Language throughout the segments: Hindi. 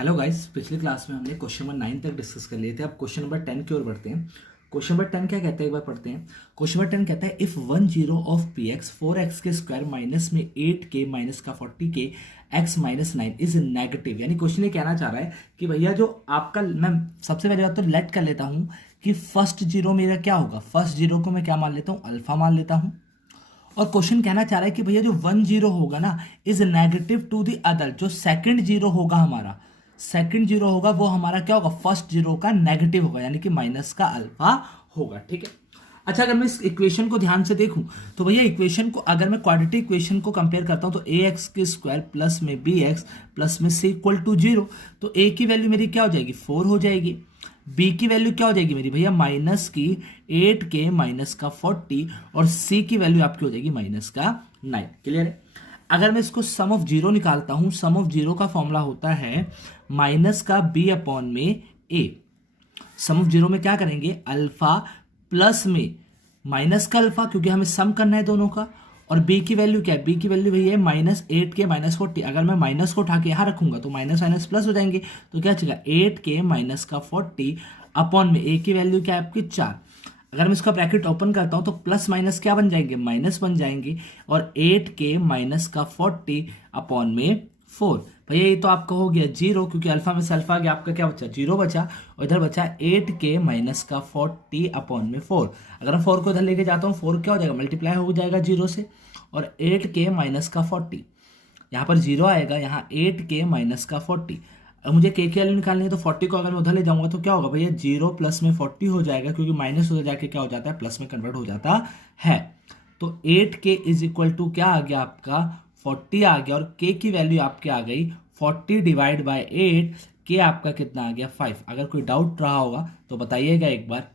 हेलो गाइस, पिछली क्लास में हमने क्वेश्चन नंबर 9 तक डिस्कस कर लिए थे। अब क्वेश्चन नंबर 10 की ओर बढ़ते हैं। क्वेश्चन नंबर 10 क्या कहता है, एक बार पढ़ते हैं। क्वेश्चन नंबर 10 कहता है if 1 zero of P x 4x के स्क्वायर माइनस में 8k माइनस का 40k x minus 9 is negative. यानी क्वेश्चन ये कहना चाह रहा है कि भैया जो आपका, मैं सबसे पहले बात तो लेट कर लेता हूँ कि फर्स्ट जीरो मेरा क्या होगा। फर्स्ट जीरो को मैं क्या मान लेता हूँ, अल्फा मान लेता हूँ। और क्वेश्चन कहना चाह रहा है कि भैया जो 1 जीरो होगा ना is negative to the other. जो सेकंड जीरो होगा हमारा, सेकंड जीरो होगा वो हमारा क्या होगा, फर्स्ट जीरो का नेगेटिव होगा, यानी कि माइनस का अल्फा होगा। ठीक है। अच्छा, अगर मैं इस इक्वेशन को ध्यान से देखूं तो भैया इक्वेशन को अगर मैं क्वाड्रेटिक इक्वेशन को कंपेयर करता हूं तो ए एक्स के स्क्वायर प्लस में बी एक्स प्लस में सी इक्वल टू 0। तो ए की वैल्यू मेरी क्या हो जाएगी, 4 हो जाएगी। बी की वैल्यू क्या हो जाएगी मेरी भैया, माइनस की 8k माइनस का 40, और सी की वैल्यू आपकी हो जाएगी माइनस का 9। क्लियर है। अगर मैं इसको सम ऑफ जीरो निकालता हूं, सम ऑफ जीरो का फॉर्मूला होता है माइनस का बी अपॉन में ए। सम ऑफ जीरो में क्या करेंगे, अल्फा प्लस में माइनस का अल्फा, क्योंकि हमें सम करना है दोनों का। और बी की वैल्यू क्या है, बी की वैल्यू भैया -8k -40। अगर मैं माइनस को उठा के यहां रखूंगा तो माइनस माइनस प्लस हो जाएंगे, तो क्या चलेगा 8k माइनस का 40 अपॉन में ए की वैल्यू क्या है आपकी 4। अगर मैं इसका ब्रैकेट ओपन करता हूं तो प्लस माइनस क्या बन जाएंगे, माइनस बन जाएंगे। और 8k माइनस का 40 अपॉन में 4। भैया ये तो आपका हो गया 0, क्योंकि अल्फा में से अल्फा गया, आपका क्या बचा 0 बचा। और इधर बचा 8k माइनस का 40 अपॉन में 4। अगर मैं 4 को इधर लेके जाता हूँ, 4 क्या हो जाएगा, मल्टीप्लाई हो जाएगा 0 से। और 8k माइनस का 40, यहाँ पर 0 आएगा, यहाँ 8k माइनस का 40। अब मुझे के की वैल्यू निकालनी है तो 40 को अगर मैं उधर ले जाऊंगा तो क्या होगा भैया, 0 प्लस में 40 हो जाएगा, क्योंकि माइनस उधर जाके क्या हो जाता है, प्लस में कन्वर्ट हो जाता है। तो 8k इज इक्वल टू क्या आ गया आपका 40 आ गया। और k की वैल्यू आपके आ गई 40 डिवाइड बाई 8, k आपका कितना आ गया 5। अगर कोई डाउट रहा होगा तो बताइएगा एक बार।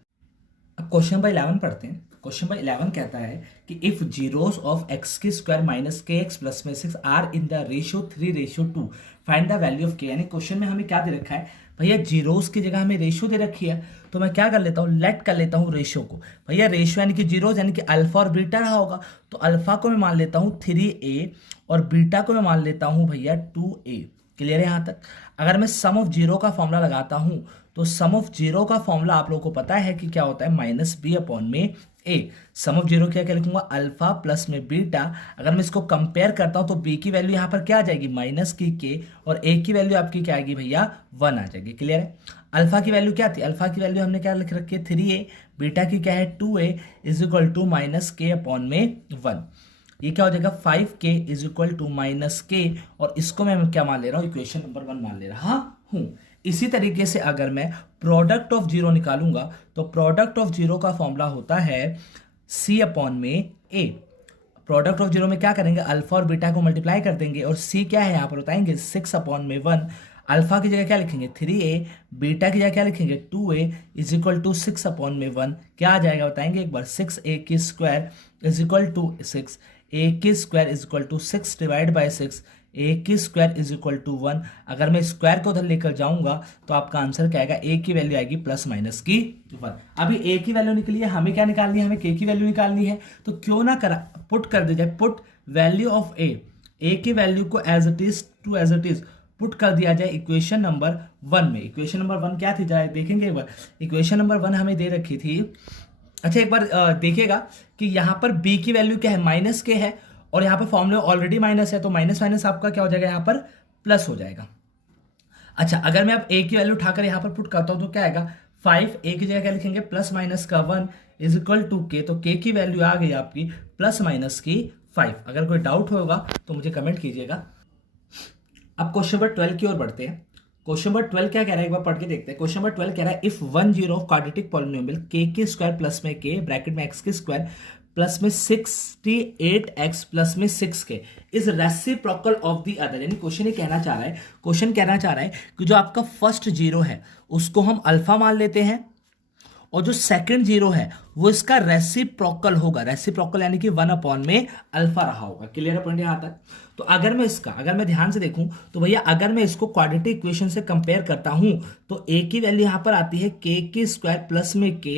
अब क्वेश्चन नंबर 11 पढ़ते हैं। क्वेश्चन नंबर 11 कहता है कि इफ जीरोस ऑफ एक्स के square minus k x plus में 6 are in the ratio 3:2 find the value of k. यानी क्वेश्चन में हमें क्या दे रखा है भैया, जीरोस की जगह हमें रेशियो दे रखी है, तो मैं क्या कर लेता हूँ, लेट कर लेता हूँ रेशियो को। भैया रेशियो यानी कि जीरोस यानी कि अल्फा और बीटा रहा होगा, तो अल्फा को मैं मान लेता हूँ 3a और बीटा को मैं मान लेता हूँ भैया 2a। क्लियर है यहाँ तक। अगर मैं सम ऑफ जीरो का फॉर्मूला लगाता हूँ तो सम ऑफ जीरो का फॉर्मूला आप लोगों को पता है कि क्या होता है, माइनस बी अपॉन में ए। सम ऑफ जीरो क्या क्या लिखूंगा, अल्फा प्लस में बीटा। अगर मैं इसको कंपेयर करता हूं तो बी की वैल्यू यहाँ पर क्या आ जाएगी, माइनस की के, और ए की वैल्यू आपकी क्या आएगी भैया 1 आ जाएगी। क्लियर है। अल्फा की वैल्यू क्या थी, अल्फा की वैल्यू हमने क्या लिख रखी है 3a, बीटा की क्या है 2a is equal to minus k upon में 1। ये क्या हो जाएगा 5k is equal to minus के, और इसको मैं क्या मान ले रहा हूँ, इक्वेशन नंबर 1 मान ले रहा हूँ। इसी तरीके से अगर मैं प्रोडक्ट ऑफ जीरो निकालूंगा तो प्रोडक्ट ऑफ जीरो का फॉर्मूला होता है c अपॉन में a। प्रोडक्ट ऑफ जीरो में क्या करेंगे, अल्फा और बीटा को मल्टीप्लाई कर देंगे, और c क्या है यहाँ पर बताएंगे 6 अपॉन में 1। अल्फा की जगह क्या लिखेंगे 3a, बीटा की जगह क्या लिखेंगे 2a is equal to 6 upon में 1। क्या आ जाएगा बताएंगे एक बार, 6a की square is equal to 6, a की square is equal to 6 divide by 6, a की स्क्वायर इज इक्वल टू 1। अगर मैं स्क्वायर को उधर लेकर जाऊंगा तो आपका आंसर क्या आएगा, a की वैल्यू आएगी प्लस माइनस की 1। अभी a की वैल्यू निकली है, हमें क्या निकालनी है, हमें k की वैल्यू निकालनी है। तो क्यों ना करा पुट कर दिया जाए, पुट वैल्यू ऑफ a की वैल्यू को as it is to as it is put कर दिया जाए इक्वेशन नंबर 1 में। इक्वेशन नंबर 1 क्या थी, जाए देखेंगे एक बार। इक्वेशन नंबर 1 हमें दे रखी थी, अच्छा एक बार देखिएगा कि यहाँ पर b की वैल्यू क्या है, माइनस के है, और यहाँ पर फॉर्मूला ऑलरेडी माइनस है, तो माइनस माइनस आपका क्या हो जाएगा, यहाँ पर प्लस हो जाएगा। अच्छा, अगर मैं अब a की वैल्यू उठाकर यहाँ पर पुट करता हूँ तो क्या आएगा 5, a की जगह क्या लिखेंगे प्लस माइनस का 1 इज इक्वल टू के। तो k की वैल्यू आ गई आपकी प्लस माइनस की 5। अगर कोई डाउट होगा तो मुझे कमेंट कीजिएगा। अब क्वेश्चन नंबर 12 की ओर बढ़ते हैं। क्वेश्चन नंबर 12 क्या कह रहा है, एक बार पढ़ के देखते हैं। क्वेश्चन नंबर 12 कह रहा है if 1 zero of quadratic polynomial के के स्क्वायर प्लस में के ब्रैकेट में एक्स के स्क्वायर प्लस में 68x प्लस में 6k is reciprocal of the other. यानी क्वेश्चन ये कहना चाह रहा है, क्वेश्चन कहना चाह रहा है कि जो आपका फर्स्ट जीरो है उसको हम अल्फा मान लेते हैं, और जो सेकंड जीरो है वो इसका रेसिप्रोकल होगा। रेसिप्रोकल यानी कि 1 अपॉन में अल्फा रहा होगा। क्लियर है पॉइंट यहाँ तक। तो अगर मैं ध्यान से देखूं तो भैया अगर मैं इसको क्वाड्रेटिक इक्वेशन से कंपेयर करता हूं तो a की वैल्यू यहां पर आती है k की स्क्वायर प्लस में k,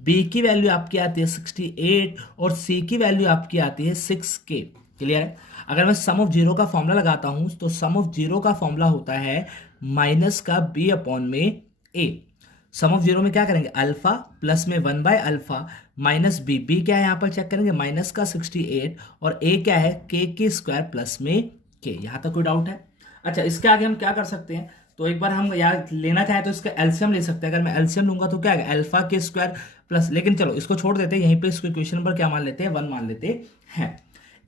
b की वैल्यू आपकी आती है 68 और c की वैल्यू आपकी आती है 6k। क्लियर है। अगर मैं सम ऑफ जीरो का फॉर्मूला लगाता हूं तो सम ऑफ जीरो का फॉर्मूला होता है माइनस का बी अपॉन में ए। सम ऑफ जीरो में क्या करेंगे, अल्फा प्लस में 1/अल्फा माइनस बी। बी क्या है यहाँ पर चेक करेंगे, माइनस का 68 और ए क्या है के स्क्वायर प्लस में के। यहाँ तक कोई डाउट है? अच्छा, इसके आगे हम क्या कर सकते हैं, तो एक बार हम यार लेना चाहें तो इसका एलसीएम ले सकते हैं। अगर मैं एलसीएम लूंगा तो क्या आएगा, अल्फा के स्क्वायर प्लस, लेकिन चलो इसको छोड़ देते हैं, यहीं पे इसको इक्वेशन नंबर क्या मान लेते हैं, 1 मान लेते हैं।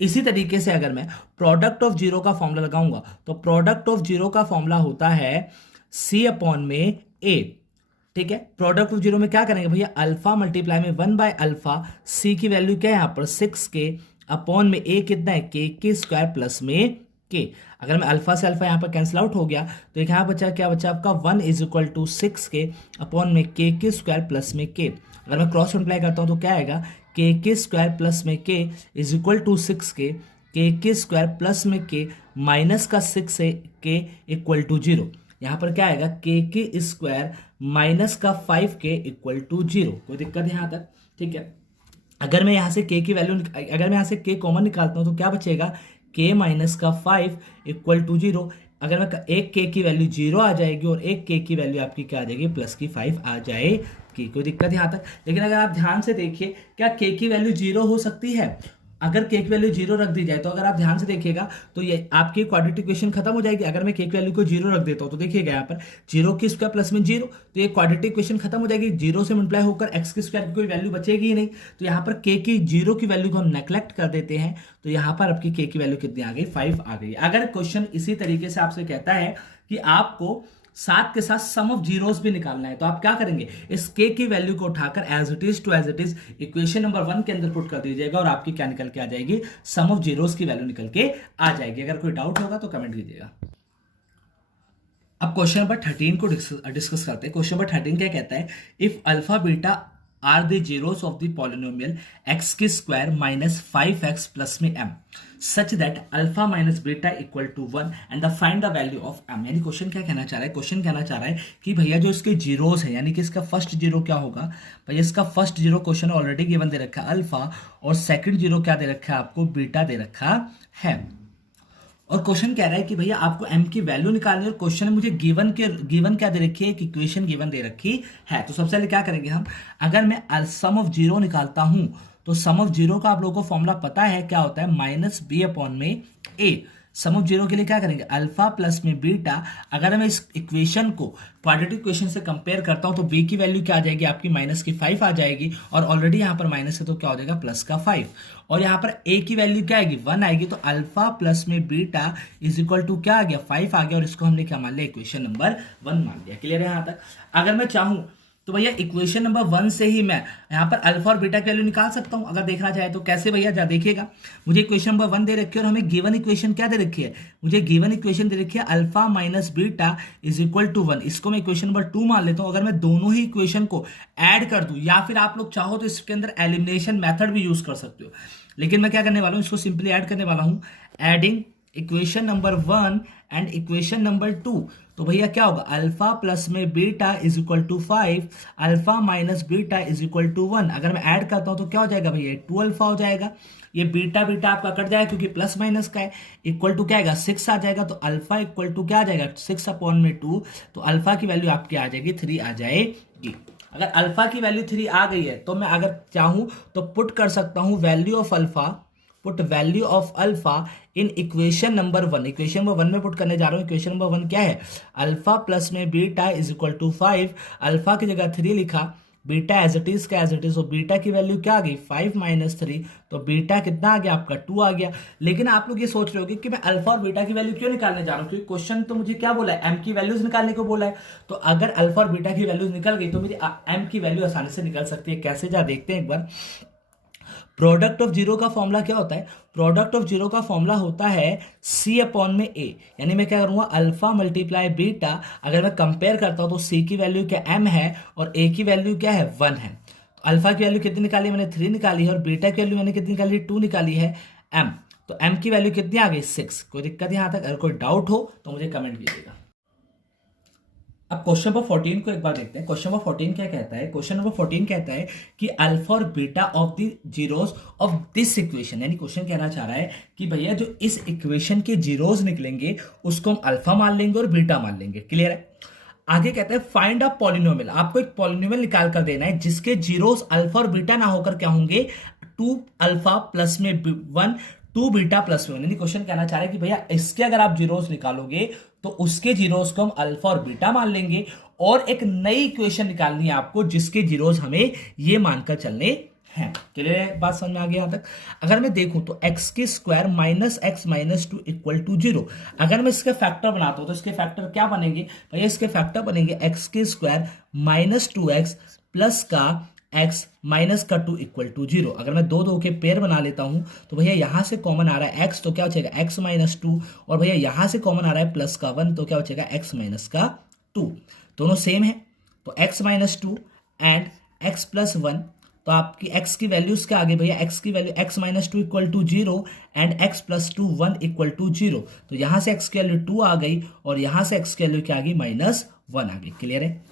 इसी तरीके से अगर मैं प्रोडक्ट ऑफ जीरो का फॉर्मूला लगाऊंगा तो प्रोडक्ट ऑफ जीरो का फॉर्मूला होता है सी अपॉन में ए। ठीक है, प्रोडक्ट ऑफ जीरो में क्या करेंगे भैया, अल्फा मल्टीप्लाई में 1/अल्फा, सी की वैल्यू क्या है यहाँ पर 6 के, अपॉन में ए कितना है के स्क्वायर प्लस में के। अगर मैं अल्फा से अल्फा यहाँ पर कैंसिल आउट हो गया तो एक यहाँ बचा, क्या बचा आपका 1 = 6 के अपॉन में के स्क्वायर प्लस में के। अगर मैं क्रॉस मल्टीप्लाई करता हूँ तो क्या आएगा, के स्क्वायर प्लस में के = 6 के स्क्वायर प्लस में के माइनस का 6 से के = 0। यहाँ पर क्या आएगा, के स्क्वायर माइनस का 5 के = 0। कोई दिक्कत है यहाँ तक? ठीक है, अगर मैं यहाँ से के की वैल्यू, अगर मैं यहाँ से के कॉमन निकालता हूँ तो क्या बचेगा, के माइनस का 5 = 0। अगर मैं एक के की वैल्यू 0 आ जाएगी और एक के की वैल्यू आपकी क्या आ जाएगी, प्लस की 5 आ जाएगी। कोई दिक्कत यहाँ तक? लेकिन अगर आप ध्यान से देखिए, क्या के की वैल्यू 0 हो सकती है? अगर के की वैल्यू 0 रख दी जाए तो अगर आप ध्यान से देखिएगा तो ये आपकी क्वाड्रेटिक इक्वेशन खत्म हो जाएगी। अगर मैं के की वैल्यू को 0 रख देता हूँ तो देखिएगा यहाँ पर 0 की स्क्वायर प्लस में 0, तो ये क्वाड्रेटिक इक्वेशन खत्म हो जाएगी। 0 से मल्टीप्लाई होकर एक्स की स्क्वायर की कोई वैल्यू बचेगी ही नहीं। तो यहाँ पर के की 0 की वैल्यू को हम नेग्लेक्ट कर देते हैं, तो यहाँ पर आपकी के की वैल्यू कितनी आ गई, 5 आ गई। अगर क्वेश्चन इसी तरीके से आपसे कहता है कि आपको साथ के साथ सम ऑफ जीरोस भी निकालना है तो आप क्या करेंगे, इस के की वैल्यू को उठाकर as it is equation number 1 के अंदर पुट कर दीजिएगा और आपकी क्या निकल के आ जाएगी, सम ऑफ जीरोस की वैल्यू निकल के आ जाएगी। अगर कोई डाउट होगा तो कमेंट कीजिएगा। अब क्वेश्चन नंबर 13 को डिस्कस करते हैं। क्वेश्चन नंबर 13 क्या कहता है, if alpha beta are the zeros of the polynomial x की स्क्वायर माइनस 5x प्लस में m such that alpha minus beta = 1 and the find the value of m। यानी क्वेश्चन क्या कहना चाह रहा है, क्वेश्चन कहना चाह रहा है कि भैया जो इसके जीरोस है, यानी कि इसका फर्स्ट जीरो क्या होगा, भैया इसका first zero question already given दे रखा है अल्फा, और सेकंड जीरो क्या दे रखा है आपको, बीटा दे रखा है। और क्वेश्चन कह रहा है कि भैया आपको m की वैल्यू निकालनी है और क्वेश्चन में मुझे गिवन क्या दे रखी है, एक इक्वेशन गिवन दे रखी है। तो सबसे पहले क्या करेंगे हम, अगर मैं सम ऑफ जीरो निकालता हूं तो सम ऑफ जीरो का आप लोगों को फॉर्मूला पता है क्या होता है, माइनस बी अपॉन में ए। सम ऑफ जीरो के लिए क्या करेंगे, अल्फा प्लस में बीटा। अगर मैं इस इक्वेशन को क्वाड्रेटिक इक्वेशन से कंपेयर करता हूं तो बी की वैल्यू क्या आ जाएगी आपकी, माइनस की 5 आ जाएगी, और ऑलरेडी यहां पर माइनस है तो क्या हो जाएगा, प्लस का 5। और यहाँ पर ए की वैल्यू क्या आएगी, 1 आएगी, तो अल्फा प्लस में बीटा = क्या आ गया, 5 आ गया, और इसको हमने क्या मान लिया, इक्वेशन नंबर 1 मान लिया। क्लियर है यहाँ तक? अगर मैं चाहूं तो भैया इक्वेशन नंबर 1 से ही मैं यहाँ पर अल्फा और बीटा की वैल्यू निकाल सकता हूँ अगर देखना चाहे तो। कैसे भैया, जा देखिएगा, मुझे इक्वेशन नंबर 1 दे रखी है और हमें गिवन इक्वेशन क्या दे रखी है, मुझे गिवन इक्वेशन दे रखी है अल्फा माइनस बीटा = 1। इसको मैं इक्वेशन नंबर 2 मान लेता हूँ। अगर मैं दोनों ही इक्वेशन को ऐड कर दूं, या फिर आप लोग चाहो तो इसके अंदर एलिमिनेशन मेथड भी यूज कर सकते हो, लेकिन मैं क्या करने वाला हूँ, इसको सिंपली ऐड करने वाला हूँ, adding equation number 1 and equation number 2। तो भैया क्या होगा, अल्फा प्लस में बीटा = 5, अल्फा माइनस बीटा = 1। अगर मैं ऐड करता हूं तो क्या हो जाएगा भैया, 2 अल्फा हो जाएगा। ये बीटा आपका कट जाएगा क्योंकि प्लस माइनस का है, इक्वल टू क्या आएगा, 6 आ जाएगा। तो अल्फा = क्या आ जाएगा, 6 अपॉन में 2, तो अल्फा की वैल्यू आपकी आ जाएगी 3 आ जाएगी। अगर अल्फा की वैल्यू 3 आ गई है तो मैं अगर चाहूं तो पुट कर सकता हूं value of alpha, put value of alpha in equation number 1। Equation number 1 में पुट करने जा रहा हूं। इक्वेशन नंबर 1 क्या है, अल्फा प्लस में बीटा = 5, अल्फा की जगह 3 लिखा, बीटा एज इट इज का एज इट इज, तो बीटा की वैल्यू क्या आ गई, 5 - 3, तो बीटा कितना आ गया आपका, 2 आ गया। लेकिन आप लोग ये सोच रहे होगे कि मैं अल्फा और बीटा की वैल्यू क्यों निकालने जा रहा हूँ, क्योंकि क्वेश्चन तो मुझे क्या बोला है, एम की वैल्यूज निकालने को बोला है। तो अगर अल्फा और बीटा की वैल्यूज निकल गई तो मेरी एम की वैल्यू आसानी से निकल सकती है। कैसे, जा देखते हैं एक बार। प्रोडक्ट ऑफ जीरो का फॉर्मूला क्या होता है, प्रोडक्ट ऑफ जीरो का फॉर्मूला होता है सी अपॉन में ए। यानी मैं क्या करूंगा, अल्फा मल्टीप्लाई बीटा, अगर मैं कंपेयर करता हूं तो सी की वैल्यू क्या m है और ए की वैल्यू क्या है, 1 है। तो अल्फा की वैल्यू कितनी निकाली, मैंने 3 निकाली है, और बीटा की वैल्यू मैंने कितनी निकाली, 2 निकाली है, m। तो m की वैल्यू कितनी आ गई, 6। कोई दिक्कत यहां तक? अगर कोई डाउट हो तो मुझे कमेंट कीजिएगा। अब क्वेश्चन नंबर 14 को एक बार देखते हैं। क्वेश्चन नंबर 14 क्या कहता है? क्वेश्चन नंबर 14 कहता है कि अल्फा और beta of the zeros of this equation, यानी क्वेश्चन कहना चाह रहा है कि भैया जो इस इक्वेशन के जीरोस निकलेंगे उसको हम अल्फा मान लेंगे और बीटा मान लेंगे। क्लियर है? आगे कहता है फाइंड अ पॉलिनोमियल, आपको एक पॉलिनोमियल निकाल कर देना है जिसके जीरोस अल्फा और बीटा ना होकर क्या होंगे, 2 अल्फा प्लस में 1 2 बीटा प्लस में 1। यानी क्वेश्चन कहना चाह रहा है कि भैया इसके अगर आप जीरोस निकालोगे तो उसके जीरोस को हम अल्फा और बीटा मान लेंगे और एक नई इक्वेशन निकालनी है आपको जिसके जीरोस हमें ये मानकर चलने हैं। क्लियर है? बात समझ में आ गई यहां तक? अगर मैं देखूं तो एक्स के square minus x minus 2 equal to 0। अगर मैं इसके फैक्टर बनाता हूं तो इसके फैक्टर क्या बनेंगे भैया? इसके फैक्टर बनेंगे एक्स के स्क्वायर माइनस 2x प्लस का x माइनस का 2 इक्वल टू 0। अगर मैं दो दो के पेयर बना लेता हूं तो भैया यहां से कॉमन आ रहा है x, तो क्या बचेगा x माइनस 2, और भैया यहां से कॉमन आ रहा है प्लस का 1, तो क्या बचेगा x माइनस का 2। दोनों सेम है तो x minus 2 and x plus 1, तो आपकी x की वैल्यूज क्या आ गई भैया? x की value x minus 2 equal to 0 and x plus 2 1 equal to 0। तो यहां से x की वैल्यू 2 आ गई और यहां से x की वैल्यू क्या आ गई? माइनस 1 आ गई। क्लियर है?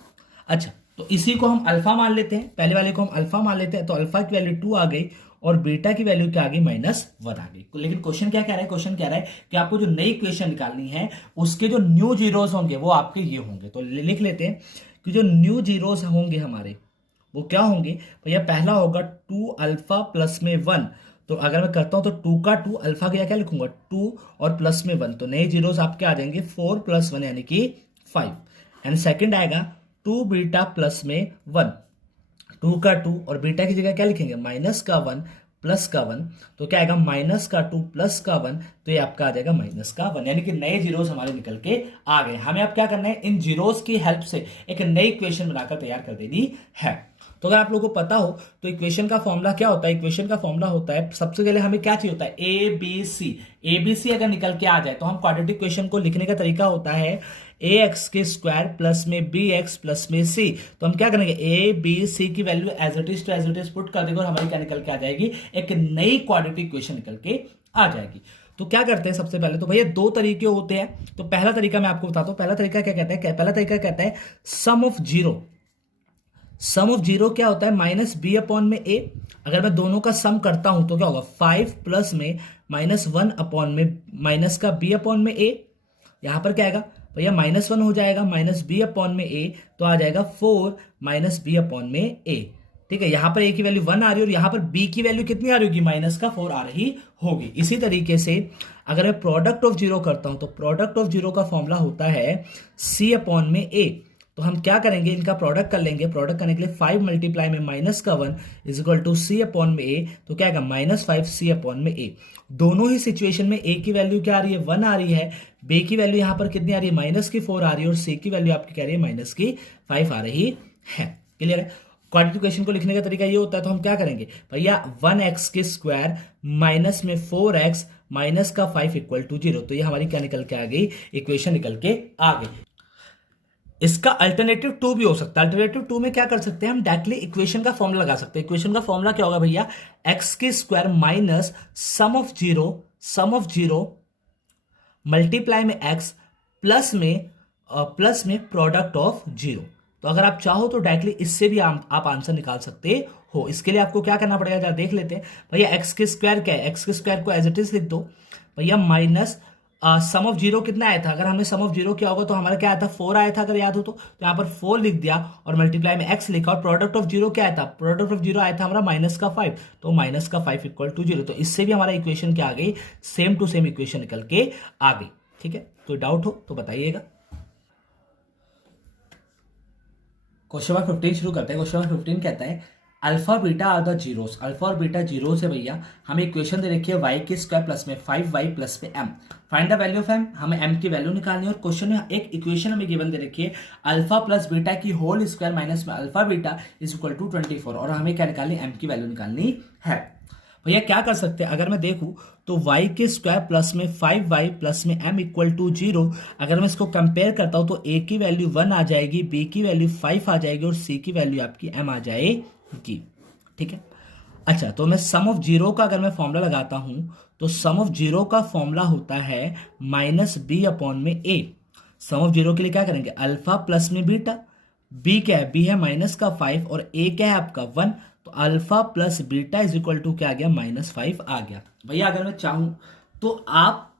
अच्छा, तो इसी को हम अल्फा मान लेते हैं, पहले वाले को हम अल्फा मान लेते हैं, तो अल्फा की वैल्यू 2 आ गई और बीटा की वैल्यू क्या आ गई? माइनस 1 आ गई। लेकिन क्वेश्चन क्या कह रहा है? क्वेश्चन कह रहा है कि आपको जो नई इक्वेशन निकालनी है उसके जो न्यू जीरोस होंगे वो आपके ये होंगे। तो लिख लेते हैं कि जो न्यू जीरोस होंगे हमारे वो क्या होंगे भैया? पहला होगा 2 अल्फा प्लस में 1। तो अगर मैं करता हूं तो 2 का 2 अल्फा का क्या लिखूंगा? 2 और प्लस में 1, तो नए जीरोस आपके आ जाएंगे 4 प्लस 1 यानी कि 5। एंड सेकंड आएगा 2 बीटा प्लस में 1, 2 का 2 और बीटा की जगह क्या लिखेंगे? माइनस का 1 प्लस का 1, तो क्या आएगा? माइनस का 2 प्लस का 1, तो ये आपका आ जाएगा माइनस का 1। यानी कि नए जीरोस हमारे निकल के आ गए। हमें अब क्या करना है? इन जीरोस की हेल्प से एक नई इक्वेशन बनाकर तैयार कर देनी है। तो अगर आप लोगों को पता हो तो इक्वेशन का फॉर्मूला क्या होता है? इक्वेशन का फॉर्मूला होता है, सबसे पहले हमें क्या चाहिए होता है? ए बी सी। ए बी सी अगर निकल के आ जाए तो हम क्वाड्रेटिक इक्वेशन को लिखने का तरीका होता है ए एक्स के स्क्वायर प्लस में बी एक्स प्लस में सी। तो हम क्या करेंगे? ए बी सी की value as it is to as it is put कर देंगे और हमारी क्या निकल के आ जाएगी? एक नई क्वाड्रेटिक इक्वेशन निकल के आ जाएगी। तो क्या करते हैं सबसे पहले? तो भैया दो तरीके होते हैं। तो पहला तरीका मैं आपको बताता हूं। पहला तरीका क्या कहता है? पहला तरीका कहता है sum of zero. Sum of zero क्या होता है? माइनस बी अपॉन में ए। अगर मैं दोनों का सम करता हूं तो क्या होगा? 5 प्लस में माइनस 1 अपॉन में माइनस का बी अपॉन में ए। यहां पर क्या आएगा भैया? माइनस 1 हो जाएगा माइनस बी अपॉन में ए, तो आ जाएगा 4 माइनस बी अपॉन में ए। ठीक है, यहां पर ए की वैल्यू 1 आ रही है और यहां पर बी की वैल्यू कितनी आ रही होगी? माइनस का 4 आ रही होगी। इसी तरीके से अगर मैं प्रोडक्ट ऑफ जीरो करता हूं तो प्रोडक्ट ऑफ जीरो का फॉर्मूला होता है सी अपॉन में ए। तो हम क्या करेंगे? इनका प्रोडक्ट कर लेंगे। प्रोडक्ट करने के लिए 5 मल्टीप्लाई में माइनस का 1 is equal to C upon में ए, तो क्या आएगा? माइनस 5 सी अपॉन में ए। दोनों ही सिचुएशन में ए की वैल्यू क्या आ रही है? 1 आ रही है। बी की वैल्यू यहां पर कितनी आ रही है? माइनस की 4 आ रही है और सी की वैल्यू आपकी कह रही है माइनस की 5 आ रही है। क्लियर है? क्वाड्रेटिक इक्वेशन को लिखने का तरीका ये होता है। तो हम क्या करेंगे भैया? 1x के स्क्वायर माइनस में 4x माइनस का 5 इक्वल टू 0। तो ये हमारी क्या निकल के आ गई? इक्वेशन निकल के आ गई। इसका अल्टरनेटिव 2 भी हो सकता है। अल्टरनेटिव 2 में क्या कर सकते हैं? हम डायरेक्टली इक्वेशन का फॉर्मूला लगा सकते हैं। इक्वेशन का फॉर्मूला क्या होगा भैया? एक्स के square minus sum of zero multiply में एक्स प्लस में प्रोडक्ट ऑफ जीरो। तो अगर आप चाहो तो डायरेक्टली इससे भी आप आंसर निकाल सकते हो। इसके लिए आपको क्या करना पड़ेगा? जरा देख लेते हैं भैया। एक्स के स्क्वायर क्या है? एक्स के स्क्वायर को एज इट इज लिख दो भैया। माइनस सम ऑफ जीरो कितना आया था? अगर हमने सम ऑफ जीरो किया होगा तो हमारा क्या आया था? 4 आया था, अगर याद हो तो यहाँ पर 4 लिख दिया और मल्टीप्लाई में x लिखा। और प्रोडक्ट ऑफ जीरो क्या आया था? प्रोडक्ट ऑफ जीरो आया था हमारा माइनस का 5, तो माइनस का 5 इक्वल टू 0। तो इससे भी हमारा इक्वेशन क्या आ गई? सेम टू सेम इक्वेशन निकल के आ गई। ठीक है, कोई डाउट हो तो बताइएगा। क्वेश्चन नंबर 15 शुरू करते हैं। क्वेश्चन नंबर 15 कहता है alpha beta are the zeros. Alpha और बीटा जीरोस है भैया। हमें इक्वेशन दे रखी है y के स्क्वायर प्लस में 5y प्लस में m। Find the value of m। हमें m की वैल्यू निकालनी है और क्वेश्चन में एक इक्वेशन हमें गिवन दे रखी है अल्फा प्लस बीटा की होल स्क्वायर माइनस में alpha beta is equal to 24। और हमें क्या निकालनी? m की वैल्यू निकालनी है। भैया क्या कर सकते हैं? अगर मैं देखूं तो y के स्क्वायर प्लस में 5y प्लस में m इक्वल टू 0। अगर मैं इसको कंपेयर करता हूं तो a की वैल्यू 1 आ जाएगी, b की वैल्यू 5 आ जाएगी और c की वैल्यू आपकी m आ जाएगी। ठीक है, अच्छा तो मैं सम ऑफ जीरो का अगर मैं फॉर्मूला लगाता हूं तो सम ऑफ जीरो का फॉर्मूला होता है माइनस बी अपॉन में ए। सम ऑफ जीरो के लिए क्या करेंगे, अल्फा प्लस में बीटा, बी क्या है, बी है माइनस का 5 और ए क्या है आपका 1, तो alpha plus beta is equal to क्या आ गया, -5 आ गया। भैया अगर मैं चाहूं तो आप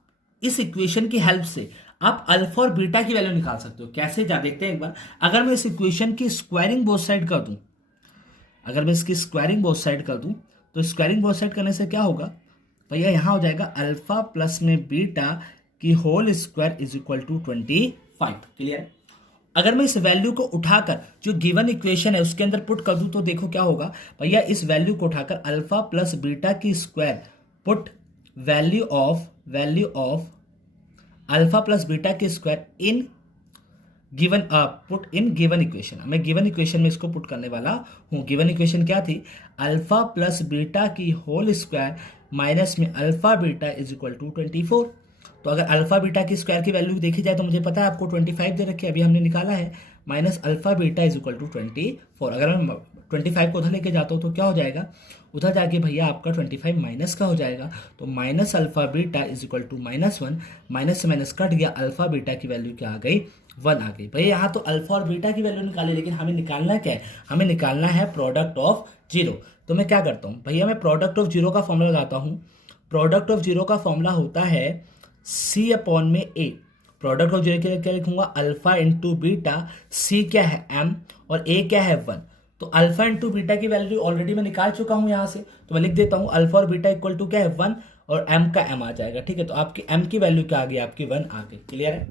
इस इक्वेशन की हेल्प से आप अल्फा और बीटा की वैल्यू निकाल सकते हो। कैसे, जा देखते हैं एक बार। अगर मैं इस इक्वेशन की स्क्वायरिंग बोथ साइड कर दूं, अगर मैं इसकी स्क्वायरिंग बोथ साइड कर दूं, तो स्क्वायरिंग बोथ साइड करने से क्या होगा भैया, यहां हो जाएगा अल्फा प्लस में बीटा की whole square is equal to 25। Clear है। अगर मैं इस वैल्यू को उठाकर जो गिवन इक्वेशन है उसके अंदर पुट कर दूं, तो देखो क्या होगा भैया, इस वैल्यू को उठाकर अल्फा प्लस बीटा की square put value of alpha plus beta की square in given put in given equation. मैं गिवन इक्वेशन में इसको पुट करने वाला हूं। गिवन इक्वेशन क्या थी, अल्फा प्लस बीटा की होल स्क्वायर माइनस में alpha beta is equal to 24। तो अगर अल्फा बीटा की स्क्वायर की वैल्यू देखी जाए तो मुझे पता है आपको 25 दे रखी है, अभी हमने निकाला है, minus alpha beta is equal to 24। अगर मैं 25 को उधर लेके जाता हूँ तो क्या हो जाएगा, उधर जाके भैया आपका 25 माइनस का हो जाएगा, तो minus alpha beta is equal to -1, minus से माइनस कट गया, अल्फा बीटा की वैल्यू क्या आ गई, 1 आ गई। भैया यहाँ तो अल्फा और बीटा की वैल्यू निकाली, लेकिन हमें निकालना क्या है, हमें निकालना है प्रोडक्ट ऑफ जीरो। तो मैं क्या करता हूँ भैया, मैं प्रोडक्ट ऑफ जीरो का फॉर्मूला लगाता हूँ। प्रोडक्ट ऑफ जीरो का फॉर्मूला होता है सी अपॉन में ए। प्रोडक्ट ऑफ जीरो के लिए क्या लिखूंगा, अल्फा इंटू बीटा, सी क्या है m और a क्या है 1। तो अल्फा इंटू बीटा की वैल्यू ऑलरेडी मैं निकाल चुका हूं यहां से, तो मैं लिख देता हूं अल्फा और बीटा इक्वल टू क्या है 1 और m का m आ जाएगा। ठीक है, तो आपकी m की वैल्यू क्या आ गई, आपकी 1 आ गई। क्लियर है।